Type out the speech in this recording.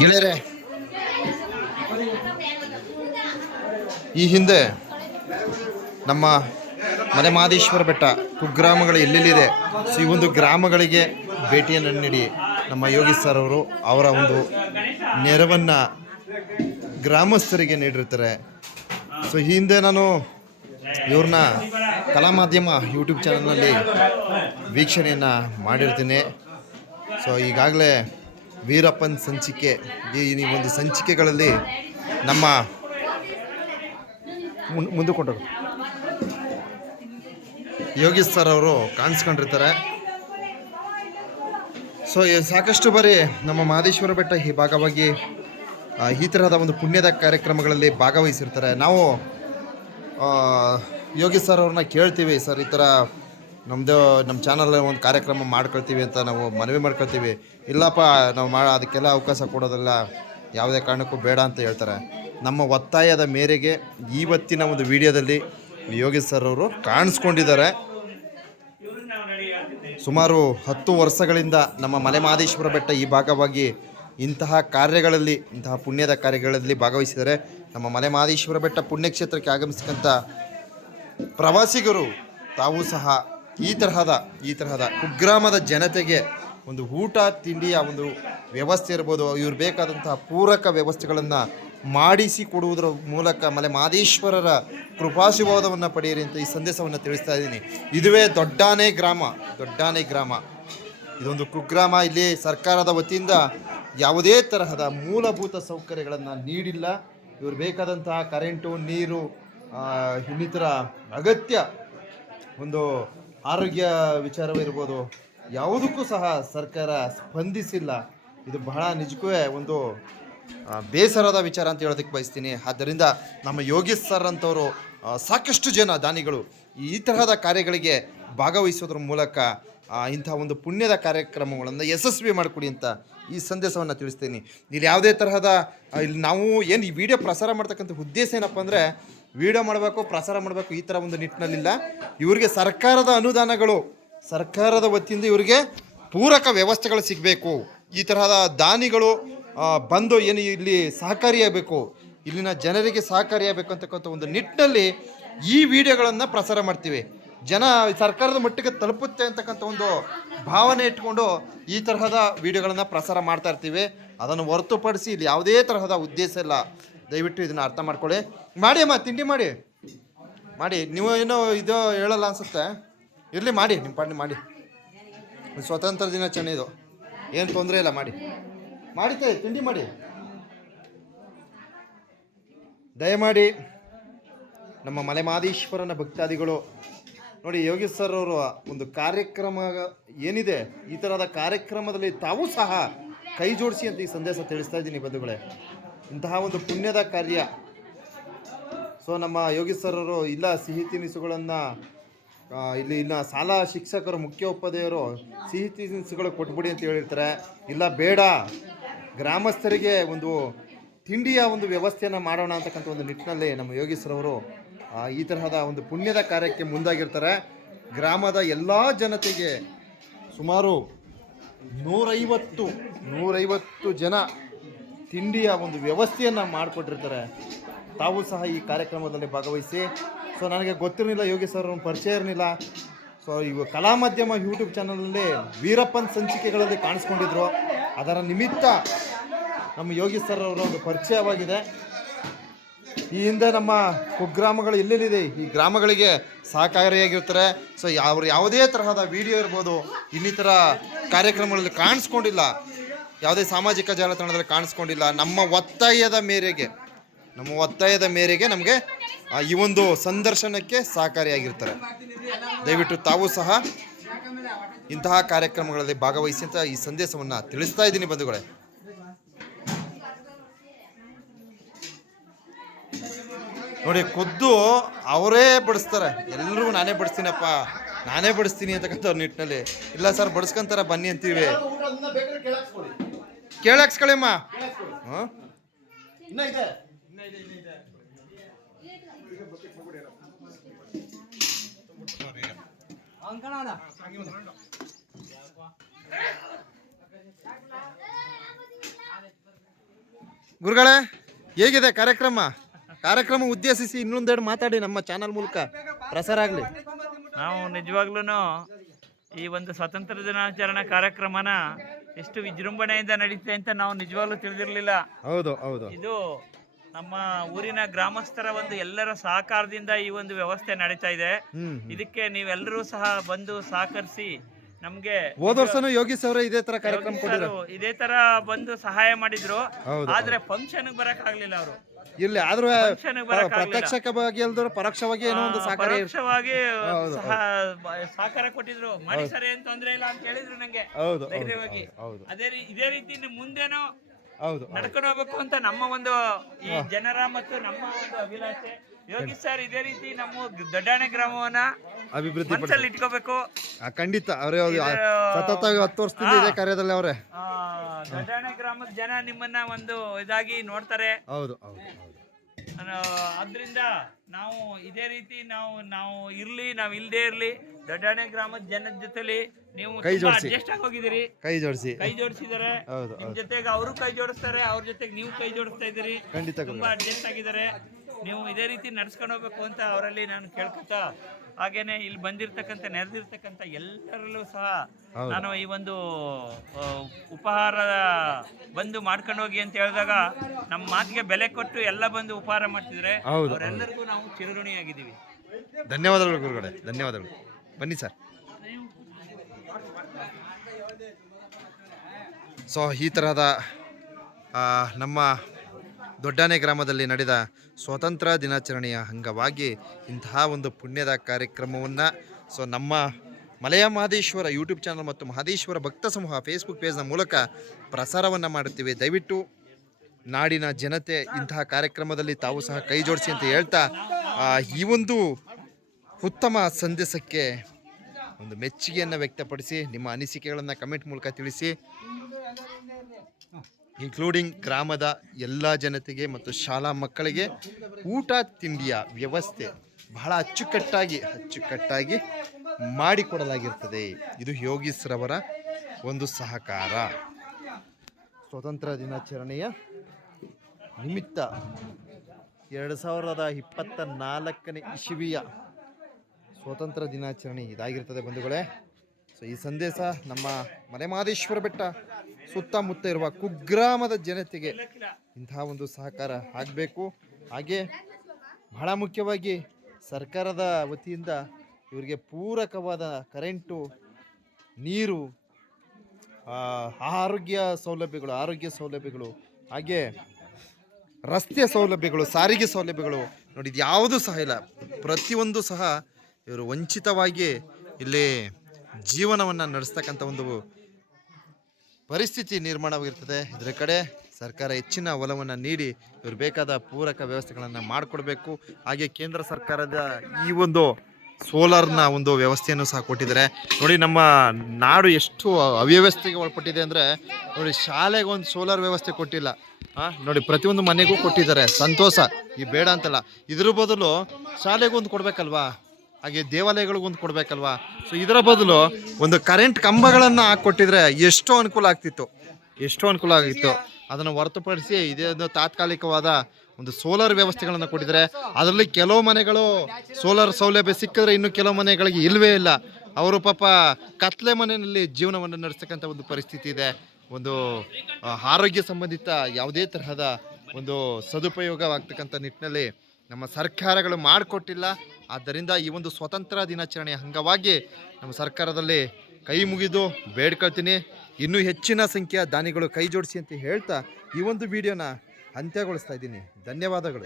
ಗೆಳೆಯರೆ, ಈ ಹಿಂದೆ ನಮ್ಮ ಮಲೆ ಮಹದೇಶ್ವರ ಬೆಟ್ಟ ಕುಗ್ರಾಮಗಳು ಎಲ್ಲೆಲ್ಲಿದೆ? ಸೊ ಈ ಒಂದು ಗ್ರಾಮಗಳಿಗೆ ಭೇಟಿಯನ್ನು ನೀಡಿ ನಮ್ಮ ಯೋಗಿ ಸರ್ ಅವರು ಅವರ ಒಂದು ನೆರವನ್ನು ಗ್ರಾಮಸ್ಥರಿಗೆ ನೀಡಿರ್ತಾರೆ. ಸೊ ಈ ಹಿಂದೆ ನಾನು ಇವ್ರನ್ನ ಕಲಾ ಮಾಧ್ಯಮ ಯೂಟ್ಯೂಬ್ ಚಾನಲ್ನಲ್ಲಿ ವೀಕ್ಷಣೆಯನ್ನು ಮಾಡಿರ್ತೀನಿ. ಸೊ ಈಗಾಗಲೇ ವೀರಪ್ಪನ್ ಸಂಚಿಕೆ, ಈ ಒಂದು ಸಂಚಿಕೆಗಳಲ್ಲಿ ನಮ್ಮ ಮುನ್- ಯೋಗೀಶ್ ಸರ್ ಅವರು ಕಾಣಿಸ್ಕೊಂಡಿರ್ತಾರೆ. ಸೊ ಸಾಕಷ್ಟು ಬಾರಿ ನಮ್ಮ ಮಹದೇಶ್ವರ ಬೆಟ್ಟ ಈ ಭಾಗವಾಗಿ ಈ ತರಹದ ಒಂದು ಪುಣ್ಯದ ಕಾರ್ಯಕ್ರಮಗಳಲ್ಲಿ ಭಾಗವಹಿಸಿರ್ತಾರೆ. ನಾವು ಯೋಗಿ ಸರ್ ಅವ್ರನ್ನ ಕೇಳ್ತೀವಿ ಸರ್, ಈ ಥರ ನಮ್ಮದು ನಮ್ಮ ಚಾನಲ್ ಒಂದು ಕಾರ್ಯಕ್ರಮ ಮಾಡ್ಕೊಳ್ತೀವಿ ಅಂತ ನಾವು ಮನವಿ ಮಾಡ್ಕೊಳ್ತೀವಿ. ಇಲ್ಲಪ್ಪ, ನಾವು ಮಾ ಅದಕ್ಕೆಲ್ಲ ಅವಕಾಶ ಕೊಡೋದಲ್ಲ ಯಾವುದೇ ಕಾರಣಕ್ಕೂ ಬೇಡ ಅಂತ ಹೇಳ್ತಾರೆ. ನಮ್ಮ ಒತ್ತಾಯದ ಮೇರೆಗೆ ಇವತ್ತಿನ ಒಂದು ವಿಡಿಯೋದಲ್ಲಿ ಯೋಗಿ ಸರ್ ಅವರು ಕಾಣಿಸ್ಕೊಂಡಿದ್ದಾರೆ. ಸುಮಾರು ಹತ್ತು ವರ್ಷಗಳಿಂದ ನಮ್ಮ ಮಲೆ ಮಹದೇಶ್ವರ ಬೆಟ್ಟ ಈ ಭಾಗವಾಗಿ ಇಂತಹ ಕಾರ್ಯಗಳಲ್ಲಿ, ಇಂತಹ ಪುಣ್ಯದ ಕಾರ್ಯಗಳಲ್ಲಿ ಭಾಗವಹಿಸಿದರೆ ನಮ್ಮ ಮಲೆ ಮಹದೇಶ್ವರ ಬೆಟ್ಟ ಪುಣ್ಯಕ್ಷೇತ್ರಕ್ಕೆ ಆಗಮಿಸ್ತಕ್ಕಂಥ ಪ್ರವಾಸಿಗರು ತಾವು ಸಹ ಈ ತರಹದ ಈ ತರಹದ ಕುಗ್ರಾಮದ ಜನತೆಗೆ ಒಂದು ಊಟ, ತಿಂಡಿಯ ಒಂದು ವ್ಯವಸ್ಥೆ ಇರ್ಬೋದು. ಇವ್ರು ಬೇಕಾದಂತಹ ಪೂರಕ ವ್ಯವಸ್ಥೆಗಳನ್ನು ಮಾಡಿಸಿ ಕೊಡುವುದರ ಮೂಲಕ ಮಲೆ ಮಾದೇಶ್ವರರ ಕೃಪಾಶೀರ್ವಾದವನ್ನು ಪಡೆಯಿರಿ ಅಂತ ಈ ಸಂದೇಶವನ್ನು ತಿಳಿಸ್ತಾ ಇದ್ದೀನಿ. ಇದುವೇ ದೊಡ್ಡಾನೆ ಗ್ರಾಮ ದೊಡ್ಡಾನೆ ಗ್ರಾಮ. ಇದೊಂದು ಕುಗ್ರಾಮ. ಇಲ್ಲಿ ಸರ್ಕಾರದ ವತಿಯಿಂದ ಯಾವುದೇ ತರಹದ ಮೂಲಭೂತ ಸೌಕರ್ಯಗಳನ್ನು ನೀಡಿಲ್ಲ. ಇವ್ರು ಬೇಕಾದಂತಹ ಕರೆಂಟು, ನೀರು ಇನ್ನಿತರ ಅಗತ್ಯ ಒಂದು ಆರೋಗ್ಯ ವಿಚಾರವಿರ್ಬೋದು ಯಾವುದಕ್ಕೂ ಸಹ ಸರ್ಕಾರ ಸ್ಪಂದಿಸಿಲ್ಲ. ಇದು ಬಹಳ ನಿಜಕ್ಕೂ ಒಂದು ಬೇಸರದ ವಿಚಾರ ಅಂತ ಹೇಳೋದಕ್ಕೆ ಬಯಸ್ತೀನಿ. ಆದ್ದರಿಂದ ನಮ್ಮ ಯೋಗಿ ಸರ್ ಅಂತವರು ಸಾಕಷ್ಟು ಜನ ದಾನಿಗಳು ಈ ತರಹದ ಕಾರ್ಯಗಳಿಗೆ ಭಾಗವಹಿಸೋದ್ರ ಮೂಲಕ ಇಂಥ ಒಂದು ಪುಣ್ಯದ ಕಾರ್ಯಕ್ರಮಗಳನ್ನು ಯಶಸ್ವಿ ಮಾಡಿಕೊಡಿ ಅಂತ ಈ ಸಂದೇಶವನ್ನು ತಿಳಿಸ್ತೀನಿ. ಇಲ್ಲಿ ಯಾವುದೇ ತರಹದ ಇಲ್ಲಿ ನಾವು ಏನು ಈ ವಿಡಿಯೋ ಪ್ರಸಾರ ಮಾಡ್ತಕ್ಕಂಥ ಉದ್ದೇಶ ಏನಪ್ಪ ಅಂದರೆ ವಿಡಿಯೋ ಮಾಡಬೇಕು, ಪ್ರಸಾರ ಮಾಡಬೇಕು ಈ ಥರ ಒಂದು ನಿಟ್ಟಿನಲ್ಲಿಲ್ಲ. ಇವರಿಗೆ ಸರ್ಕಾರದ ಅನುದಾನಗಳು, ಸರ್ಕಾರದ ವತಿಯಿಂದ ಇವರಿಗೆ ಪೂರಕ ವ್ಯವಸ್ಥೆಗಳು ಸಿಗಬೇಕು. ಈ ತರಹದ ದಾನಿಗಳು ಬಂದು ಏನು ಇಲ್ಲಿ ಸಹಕಾರಿಯಾಗಬೇಕು, ಇಲ್ಲಿನ ಜನರಿಗೆ ಸಹಕಾರಿಯಾಗಬೇಕು ಅಂತಕ್ಕಂಥ ಒಂದು ನಿಟ್ಟಿನಲ್ಲಿ ಈ ವಿಡಿಯೋಗಳನ್ನು ಪ್ರಸಾರ ಮಾಡ್ತೀವಿ. ಜನ ಸರ್ಕಾರದ ಮಟ್ಟಿಗೆ ತಲುಪುತ್ತೆ ಅಂತಕ್ಕಂಥ ಒಂದು ಭಾವನೆ ಇಟ್ಕೊಂಡು ಈ ತರಹದ ವಿಡಿಯೋಗಳನ್ನು ಪ್ರಸಾರ ಮಾಡ್ತಾ ಇರ್ತೀವಿ. ಅದನ್ನು ಹೊರತುಪಡಿಸಿ ಇಲ್ಲಿ ಯಾವುದೇ ತರಹದ ಉದ್ದೇಶ ಇಲ್ಲ. ದಯವಿಟ್ಟು ಇದನ್ನು ಅರ್ಥ ಮಾಡ್ಕೊಳ್ಳಿ. ಮಾಡಿ ಅಮ್ಮ, ತಿಂಡಿ ಮಾಡಿ. ಮಾಡಿ. ನೀವು ಏನೋ ಇದು ಹೇಳಲ್ಲ ಅನ್ಸುತ್ತೆ. ಇರಲಿ, ಮಾಡಿ. ನಿಮ್ಮ ಪಾಡಿ ಮಾಡಿ. ಸ್ವತಂತ್ರ ದಿನಾಚರಣೆ ಇದು. ಏನು ತೊಂದರೆ ಇಲ್ಲ, ಮಾಡಿ. ಮಾಡಿ ತಾಯಿ, ತಿಂಡಿ ಮಾಡಿ. ದಯಮಾಡಿ ನಮ್ಮ ಮಲೆ ಮಾದೇಶ್ವರನ ಭಕ್ತಾದಿಗಳು, ನೋಡಿ ಯೋಗಿ ಸರ್ ಅವರು ಒಂದು ಕಾರ್ಯಕ್ರಮ ಏನಿದೆ, ಈ ಥರದ ಕಾರ್ಯಕ್ರಮದಲ್ಲಿ ತಾವೂ ಸಹ ಕೈ ಜೋಡಿಸಿ ಅಂತ ಈ ಸಂದೇಶ ತಿಳಿಸ್ತಾ ಇದ್ದೀನಿ ಬಂಧುಗಳೇ. ಇಂತಹ ಒಂದು ಪುಣ್ಯದ ಕಾರ್ಯ. ಸೊ ನಮ್ಮ ಯೋಗಿ ಇಲ್ಲ, ಸಿಹಿ ತಿನಿಸುಗಳನ್ನು ಇಲ್ಲಿ ಇನ್ನು ಶಾಲಾ ಶಿಕ್ಷಕರು, ಮುಖ್ಯ ಉಪಾಧ್ಯಾಯರು ಸಿಹಿ ತಿನಿಸುಗಳು ಕೊಟ್ಬಿಡಿ ಅಂತ ಹೇಳಿರ್ತಾರೆ. ಇಲ್ಲ, ಬೇಡ. ಗ್ರಾಮಸ್ಥರಿಗೆ ಒಂದು ತಿಂಡಿಯ ಒಂದು ವ್ಯವಸ್ಥೆಯನ್ನು ಮಾಡೋಣ ಅಂತಕ್ಕಂಥ ಒಂದು ನಿಟ್ಟಿನಲ್ಲಿ ನಮ್ಮ ಯೋಗಿ ಈ ತರಹದ ಒಂದು ಪುಣ್ಯದ ಕಾರ್ಯಕ್ಕೆ ಮುಂದಾಗಿರ್ತಾರೆ. ಗ್ರಾಮದ ಎಲ್ಲ ಜನತೆಗೆ ಸುಮಾರು ನೂರೈವತ್ತು ನೂರೈವತ್ತು ಜನ ತಿಂಡಿಯ ಒಂದು ವ್ಯವಸ್ಥೆಯನ್ನು ಮಾಡಿಕೊಟ್ಟಿರ್ತಾರೆ. ತಾವು ಸಹ ಈ ಕಾರ್ಯಕ್ರಮದಲ್ಲಿ ಭಾಗವಹಿಸಿ. ಸೊ ನನಗೆ ಗೊತ್ತಿರಲಿಲ್ಲ ಯೋಗಿ ಸರ್ ಅವ್ರ ಪರಿಚಯ ಇರಲಿಲ್ಲ. ಸೊ ಇವು ಕಲಾ ಮಾಧ್ಯಮ ಯೂಟ್ಯೂಬ್ ಚಾನಲಲ್ಲಿ ವೀರಪ್ಪನ್ ಸಂಚಿಕೆಗಳಲ್ಲಿ ಕಾಣಿಸ್ಕೊಂಡಿದ್ರು. ಅದರ ನಿಮಿತ್ತ ನಮ್ಮ ಯೋಗಿ ಸರ್ ಅವರ ಒಂದು ಪರಿಚಯವಾಗಿದೆ. ಈ ಹಿಂದೆ ನಮ್ಮ ಕುಗ್ರಾಮಗಳು ಎಲ್ಲೆಲ್ಲಿದೆ? ಈ ಗ್ರಾಮಗಳಿಗೆ ಸಹಕಾರಿಯಾಗಿರ್ತಾರೆ. ಸೊ ಅವ್ರು ಯಾವುದೇ ತರಹದ ವಿಡಿಯೋ ಇರ್ಬೋದು, ಇನ್ನಿತರ ಕಾರ್ಯಕ್ರಮಗಳಲ್ಲಿ ಕಾಣಿಸ್ಕೊಂಡಿಲ್ಲ. ಯಾವುದೇ ಸಾಮಾಜಿಕ ಜಾಲತಾಣದಲ್ಲಿ ಕಾಣಿಸ್ಕೊಂಡಿಲ್ಲ. ನಮ್ಮ ಒತ್ತಾಯದ ಮೇರೆಗೆ, ನಮ್ಮ ಒತ್ತಾಯದ ಮೇರೆಗೆ ನಮಗೆ ಈ ಒಂದು ಸಂದರ್ಶನಕ್ಕೆ ಸಹಕಾರಿಯಾಗಿರ್ತಾರೆ. ದಯವಿಟ್ಟು ತಾವು ಸಹ ಇಂತಹ ಕಾರ್ಯಕ್ರಮಗಳಲ್ಲಿ ಭಾಗವಹಿಸಿ ಅಂತ ಈ ಸಂದೇಶವನ್ನು ತಿಳಿಸ್ತಾ ಇದ್ದೀನಿ ಬಂಧುಗಳೇ. ನೋಡಿ, ಖುದ್ದು ಅವರೇ ಬಡಿಸ್ತಾರೆ. ಎಲ್ಲರೂ ನಾನೇ ಬಡಿಸ್ತೀನಪ್ಪ, ನಾನೇ ಬಡಿಸ್ತೀನಿ ಅಂತಕ್ಕಂಥ ನಿಟ್ಟಿನಲ್ಲಿ. ಇಲ್ಲ ಸರ್, ಬಡಿಸ್ಕೊಂತಾರ, ಬನ್ನಿ ಅಂತೀವಿ. ಕೇಳಾಕ್ಸ್ಕೊಳ್ಳಿಮ್ಮ ಹಾಂ? ಗುರುಗಳೇ ಹೇಗಿದೆ ಕಾರ್ಯಕ್ರಮ? ಕಾರ್ಯಕ್ರಮ ಉದ್ದೇಶಿಸಿ ಇನ್ನೊಂದೆರಡು ಮಾತಾಡಿ ನಮ್ಮ ಚಾನಲ್ ಮೂಲಕ. ಪ್ರಸಾರ ಆಗಲಿ. ನಾವು ನಿಜವಾಗ್ಲೂ ಈ ಒಂದು ಸ್ವಾತಂತ್ರ್ಯ ದಿನಾಚರಣೆ ಕಾರ್ಯಕ್ರಮನ ಎಷ್ಟು ವಿಜೃಂಭಣೆಯಿಂದ ನಡೀತೆ ಅಂತ ನಾವು ನಿಜವಾಗ್ಲೂ ತಿಳಿದಿರಲಿಲ್ಲ. ಹೌದು ಹೌದು. ಇದು ನಮ್ಮ ಊರಿನ ಗ್ರಾಮಸ್ಥರ ಒಂದು ಎಲ್ಲರ ಸಹಕಾರದಿಂದ ಈ ಒಂದು ವ್ಯವಸ್ಥೆ ನಡೀತಾ ಇದೆ. ಇದಕ್ಕೆ ನೀವೆಲ್ಲರೂ ಸಹ ಬಂದು ಸಹಕರಿಸಿ ನಮ್ಗೆ ಹೋದ ವರ್ಷನೂ ಯೋಗೀಶ್ ಅವರೇ ಇದೇ ತರ ಕಾರ್ಯಕ್ರಮ ಕೊಟ್ಟಿದ್ರು ಇದೇ ತರ ಬಂದು ಸಹಾಯ ಮಾಡಿದ್ರು. ಆದ್ರೆ ಫಂಕ್ಷನ್ ಬರಕ್ ಆಗ್ಲಿಲ್ಲ ಅವರು. ಇಲ್ಲಿ ಆದ್ರೂ. ಪ್ರತ್ಯಕ್ಷವಾಗಿ ಅಲ್ದ್ರು ಪರೋಕ್ಷವಾಗಿ ಏನೋ ಒಂದು ಸಹಕಾರ ಪರೋಕ್ಷವಾಗಿ ಸಹಕಾರ ಕೊಟ್ಟಿದ್ರು. ಮಾಡಿ ಸರಿ ಏನ್ ತೊಂದ್ರೆ ಇಲ್ಲ ಅಂತ ಹೇಳಿದ್ರು ನಂಗೆ. ಹೌದು ಅದೇ ಇದೇ ರೀತಿ ಮುಂದೇನೋ ಹೌದು ನಡ್ಕೊಂಡು ಹೋಗ್ಬೇಕು ಅಂತ ನಮ್ಮ ಒಂದು ಈ ಜನರ ಮತ್ತು ನಮ್ಮ ಒಂದು ಅಭಿಲಾಷೆ. ಯೋಗಿ ಸರ್ ಇದೇ ರೀತಿ ನಮ್ಮ ದೊಡ್ಡಾಣೆ ಗ್ರಾಮವನ್ನ ಅಭಿವೃದ್ಧಿ ಮನಸ್ಸಲ್ಲಿ ಇಟ್ಕೋಬೇಕು. ಆ, ಖಂಡಿತ. ಅವರೇ ಸತತವಾಗಿ ಸತತ ಹತ್ತು ವರ್ಷದಿಂದ ಇದೇ ಕಾರ್ಯದಲ್ಲಿ ಅವರೇ. ಆ, ದೊಡ್ಡಾಣೆ ಗ್ರಾಮದ ಜನ ನಿಮ್ಮನ್ನ ಒಂದು ಇದಾಗಿ ನೋಡ್ತಾರೆ. ಹೌದು ಹೌದು ಹೌದು. ಅದರಿಂದ ನಾವು ಇದೇ ರೀತಿ ನಾವು ನಾವು ಇರ್ಲಿ ನಾವು ಇಲ್ಲದೆ ಇರ್ಲಿ ದೊಡ್ಡಾಣೆ ಗ್ರಾಮದ ಜನದ ಜೊತೆಲಿ ನೀವು ಕೈ ಜೋಡಿಸಿ. ಅಡ್ಜಸ್ಟ್ ಆಗಿ ಹೋಗಿದ್ದೀರಿ ಕೈ ಜೋಡಿಸಿ. ಕೈ ಜೋಡಿಸಿದ್ದಾರೆ ಹೌದು ನಿಮ್ ಜೊತೆಗೆ ಅವರು ಕೈ ಜೋಡಿಸ್ತಾರೆ ಅವ್ರ ಜೊತೆಗೆ ನೀವು ಕೈ ಜೋಡಿಸ್ತಾ ಇದ್ದೀರಿ. ಖಂಡಿತ ತುಂಬಾ ಅಡ್ಜಸ್ಟ್ ಆಗಿದ್ದಾರೆ. ನೀವು ಇದೇ ರೀತಿ ನಡ್ಸ್ಕೊಂಡು ಹೋಗ್ಬೇಕು ಅಂತ ಅವರಲ್ಲಿ ನಾನು ಕೇಳ್ಕೊತಾ ಹಾಗೇನೆ ಇಲ್ಲಿ ಬಂದಿರ್ತಕ್ಕಂಥ ನೆರೆದಿರ್ತಕ್ಕಂಥ ಎಲ್ಲರಲ್ಲೂ ಸಹ ನಾನು ಈ ಒಂದು ಉಪಹಾರ ಬಂದು ಮಾಡ್ಕೊಂಡು ಹೋಗಿ ಅಂತ ಹೇಳಿದಾಗ ನಮ್ಮ ಮಾತಿಗೆ ಬೆಲೆ ಕೊಟ್ಟು ಎಲ್ಲ ಬಂದು ಉಪಹಾರ ಮಾಡ್ತಿದ್ರೆ ಅವರೆಲ್ಲರಿಗೂ ನಾವು ಚಿರಋಣಿಯಾಗಿದ್ದೀವಿ. ಧನ್ಯವಾದಗಳು ಗುರುಗಳೇ ಧನ್ಯವಾದಗಳು. ಬನ್ನಿ ಸರ್. ಸೊ ಈ ತರಹದ ನಮ್ಮ ದೊಡ್ಡಾನೆ ಗ್ರಾಮದಲ್ಲಿ ನಡೆದ ಸ್ವಾತಂತ್ರ್ಯ ದಿನಾಚರಣೆಯ ಅಂಗವಾಗಿ ಇಂತಹ ಒಂದು ಪುಣ್ಯದ ಕಾರ್ಯಕ್ರಮವನ್ನು ಸೊ ನಮ್ಮ ಮಲಯ ಮಹದೇಶ್ವರ ಯೂಟ್ಯೂಬ್ ಚಾನಲ್ ಮತ್ತು ಮಹದೇಶ್ವರ ಭಕ್ತ ಸಮೂಹ ಫೇಸ್ಬುಕ್ ಪೇಜ್ನ ಮೂಲಕ ಪ್ರಸಾರವನ್ನು ಮಾಡುತ್ತೀವಿ. ದಯವಿಟ್ಟು ನಾಡಿನ ಜನತೆ ಇಂತಹ ಕಾರ್ಯಕ್ರಮದಲ್ಲಿ ತಾವು ಸಹ ಕೈ ಜೋಡಿಸಿ ಅಂತ ಹೇಳ್ತಾ ಈ ಒಂದು ಉತ್ತಮ ಸಂದೇಶಕ್ಕೆ ಒಂದು ಮೆಚ್ಚುಗೆಯನ್ನು ವ್ಯಕ್ತಪಡಿಸಿ, ನಿಮ್ಮ ಅನಿಸಿಕೆಗಳನ್ನು ಕಮೆಂಟ್ ಮೂಲಕ ತಿಳಿಸಿ. ಇನ್ಕ್ಲೂಡಿಂಗ್ ಗ್ರಾಮದ ಎಲ್ಲ ಜನತೆಗೆ ಮತ್ತು ಶಾಲಾ ಮಕ್ಕಳಿಗೆ ಊಟ, ತಿಂಡಿಯ ವ್ಯವಸ್ಥೆ ಬಹಳ ಅಚ್ಚುಕಟ್ಟಾಗಿ ಅಚ್ಚುಕಟ್ಟಾಗಿ ಮಾಡಿಕೊಡಲಾಗಿರ್ತದೆ. ಇದು ಯೋಗೀಶ್ರವರ ಒಂದು ಸಹಕಾರ. ಸ್ವತಂತ್ರ ದಿನಾಚರಣೆಯ ನಿಮಿತ್ತ ಎರಡು ಸಾವಿರದ ಇಪ್ಪತ್ತ ನಾಲ್ಕನೇ ಇಸವಿಯ ಸ್ವಾತಂತ್ರ್ಯ ದಿನಾಚರಣೆ ಇದಾಗಿರ್ತದೆ ಬಂಧುಗಳೇ. ಸೊ ಈ ಸಂದೇಶ ನಮ್ಮ ಮಲೆಮಾದೇಶ್ವರ ಬೆಟ್ಟ ಸುತ್ತಮುತ್ತ ಇರುವ ಕುಗ್ರಾಮದ ಜನತೆಗೆ ಇಂತಹ ಒಂದು ಸಹಕಾರ ಆಗಬೇಕು. ಹಾಗೆ ಬಹಳ ಮುಖ್ಯವಾಗಿ ಸರ್ಕಾರದ ವತಿಯಿಂದ ಇವರಿಗೆ ಪೂರಕವಾದ ಕರೆಂಟು, ನೀರು ಆರೋಗ್ಯ ಸೌಲಭ್ಯಗಳು ಆರೋಗ್ಯ ಸೌಲಭ್ಯಗಳು, ಹಾಗೆ ರಸ್ತೆ ಸೌಲಭ್ಯಗಳು, ಸಾರಿಗೆ ಸೌಲಭ್ಯಗಳು ನೋಡಿ ಇದು ಯಾವುದೂ ಸಹ ಇಲ್ಲ. ಪ್ರತಿಯೊಂದು ಸಹ ಇವರು ವಂಚಿತವಾಗಿ ಇಲ್ಲಿ ಜೀವನವನ್ನು ನಡೆಸ್ತಕ್ಕಂಥ ಒಂದು ಪರಿಸ್ಥಿತಿ ನಿರ್ಮಾಣವಾಗಿರ್ತದೆ. ಇದರ ಕಡೆ ಸರ್ಕಾರ ಹೆಚ್ಚಿನ ಒಲವನ್ನು ನೀಡಿ ಇವರು ಬೇಕಾದ ಪೂರಕ ವ್ಯವಸ್ಥೆಗಳನ್ನು ಮಾಡಿಕೊಡ್ಬೇಕು. ಹಾಗೆ ಕೇಂದ್ರ ಸರ್ಕಾರದ ಈ ಒಂದು ಸೋಲಾರ್ನ ಒಂದು ವ್ಯವಸ್ಥೆಯನ್ನು ಸಹ ಕೊಟ್ಟಿದ್ದಾರೆ. ನೋಡಿ ನಮ್ಮ ನಾಡು ಎಷ್ಟು ಅವ್ಯವಸ್ಥೆಗೆ ಒಳಪಟ್ಟಿದೆ ಅಂದರೆ ನೋಡಿ ಶಾಲೆಗೆ ಒಂದು ಸೋಲಾರ್ ವ್ಯವಸ್ಥೆ ಕೊಟ್ಟಿಲ್ಲ. ಹಾಂ ನೋಡಿ ಪ್ರತಿಯೊಂದು ಮನೆಗೂ ಕೊಟ್ಟಿದ್ದಾರೆ. ಸಂತೋಷ. ಈ ಬೇಡ ಅಂತಲ್ಲ. ಇದ್ರ ಬದಲು ಶಾಲೆಗೊಂದು ಕೊಡಬೇಕಲ್ವಾ? ಹಾಗೆ ದೇವಾಲಯಗಳಿಗೊಂದು ಕೊಡಬೇಕಲ್ವಾ? ಸೊ ಇದರ ಬದಲು ಒಂದು ಕರೆಂಟ್ ಕಂಬಗಳನ್ನು ಹಾಕ್ಕೊಟ್ಟಿದ್ರೆ ಎಷ್ಟೋ ಅನುಕೂಲ ಆಗ್ತಿತ್ತು. ಎಷ್ಟೋ ಅನುಕೂಲ ಆಗಿತ್ತು. ಅದನ್ನು ಹೊರತುಪಡಿಸಿ ಇದೇ ಒಂದು ತಾತ್ಕಾಲಿಕವಾದ ಒಂದು ಸೋಲಾರ್ ವ್ಯವಸ್ಥೆಗಳನ್ನು ಕೊಟ್ಟಿದ್ದಾರೆ ಅದರಲ್ಲಿ ಕೆಲವು ಮನೆಗಳು ಸೋಲಾರ್ ಸೌಲಭ್ಯ ಸಿಕ್ಕಿದ್ರೆ ಇನ್ನು ಕೆಲವು ಮನೆಗಳಿಗೆ ಇಲ್ಲವೇ ಇಲ್ಲ. ಅವರು ಪಾಪ ಕತ್ಲೆ ಮನೆಯಲ್ಲಿ ಜೀವನವನ್ನು ನಡೆಸ್ತಕ್ಕಂಥ ಒಂದು ಪರಿಸ್ಥಿತಿ ಇದೆ. ಒಂದು ಆರೋಗ್ಯ ಸಂಬಂಧಿತ ಯಾವುದೇ ತರಹದ ಒಂದು ಸದುಪಯೋಗವಾಗ್ತಕ್ಕಂಥ ನಿಟ್ಟಿನಲ್ಲಿ ನಮ್ಮ ಸರ್ಕಾರಗಳು ಮಾಡಿಕೊಟ್ಟಿಲ್ಲ. ಆದ್ದರಿಂದ ಈ ಒಂದು ಸ್ವತಂತ್ರ ದಿನಾಚರಣೆಯ ಅಂಗವಾಗಿ ನಮ್ಮ ಸರ್ಕಾರದಲ್ಲಿ ಕೈ ಮುಗಿದು ಬೇಡ್ಕೊಳ್ತೀನಿ. ಇನ್ನೂ ಹೆಚ್ಚಿನ ಸಂಖ್ಯೆಯ ದಾನಿಗಳು ಕೈ ಜೋಡಿಸಿ ಅಂತ ಹೇಳ್ತಾ ಈ ಒಂದು ವಿಡಿಯೋನ ಅಂತ್ಯಗೊಳಿಸ್ತಾ ಇದ್ದೀನಿ. ಧನ್ಯವಾದಗಳು.